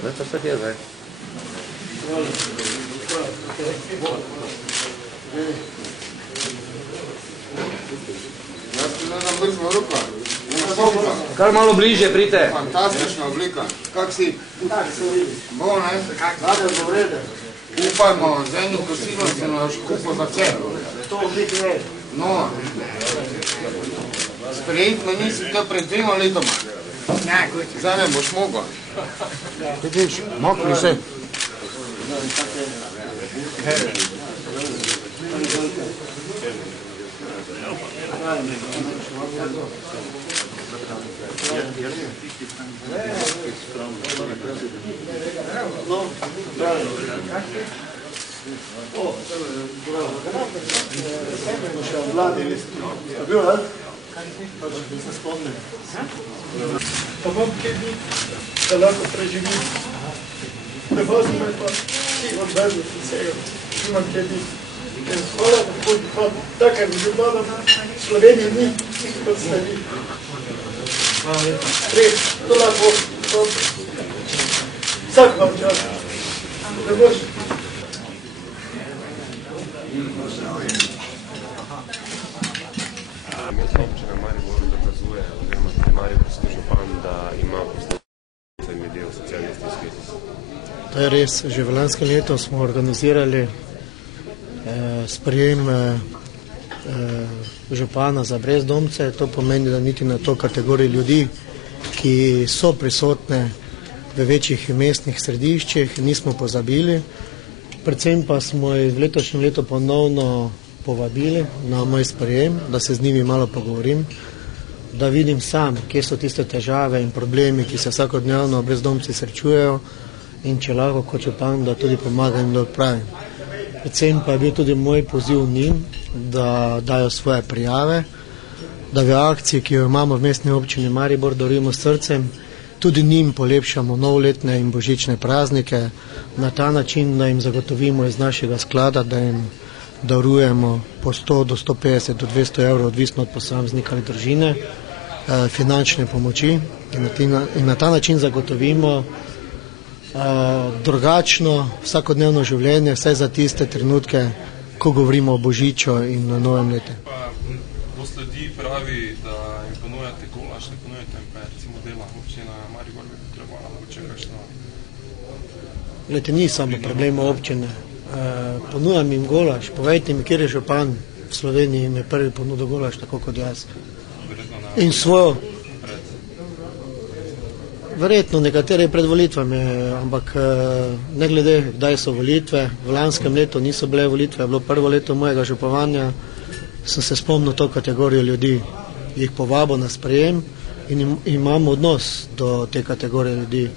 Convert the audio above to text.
Zdaj to vse je zdaj. Kar malo bližje, pridite. Fantastična oblika. Kak si? Tak se vidi. Bo, ne? Rade bo vrede. Upajmo, z enim kosilom se naš kupo za celo. To obliki ne. No. Sprejeti me nisi to pred 2 letoma. Zdaj me boš mogel. Vidiš, mokri se. Pa bom kaj dni, da lahko preživim. Ne vozim me pa ti odvezli vsega. Imam kaj dni. Hvala, pa tako je že dobro. Slovenije ni, kot ste vi. Res, to lahko. Vsak vam čas. Ne boš. Občina Maribor dokazuje, oziroma mariborski župan, da ima posledice del socialne stiske. To je res. Že v lanskem letu smo organizirali sprejem župana za brezdomce. To pomeni, da niti na to kategorijo ljudi, ki so prisotne v večjih mestnih središčih, nismo pozabili. Predvsem pa smo v letošnjem letu ponovno povabili na moj sprejem, da se z njimi malo pogovorim, da vidim sam, kje so tiste težave in problemi, ki se vsakodnevno brezdomci srečujejo in če lahko kot župan, da tudi pomagam in da odpravim. Predvsem pa je bil tudi moj poziv njim, da dajo svoje prijave, da v akciji, ki jo imamo v mestni občini Maribor, darujemo srcem, tudi njim polepšamo novoletne in božične praznike, na ta način, da jim zagotovimo iz našega sklada, da jim darujemo po 100 do 150 do 200 evrov, odvisno od posameznika ali družine, finančne pomoči in na ta način zagotovimo drugačno vsakodnevno življenje, vsaj za tiste trenutke, ko govorimo o božiču in o novem letu. Pa dosti ljudi pravi, da jim ponujate golaž, ne ponujate jim pa recimo dela občina Maribor bi potrebovala mogoče kakšno. Glede, ni samo problem občine. Ponujam jim golaž, povejte mi, kjer je župan v Sloveniji mi je prvi ponudil golaž, tako kot jaz. In svojo. Verjetno nekateri pred volitvami, ampak ne glede, kdaj so volitve. V lanskem letu niso bile volitve, je bilo prvo leto mojega župovanja, sem se spomnil to kategorijo ljudi, jih povabil na sprejem in imamo odnos do te kategorije ljudi.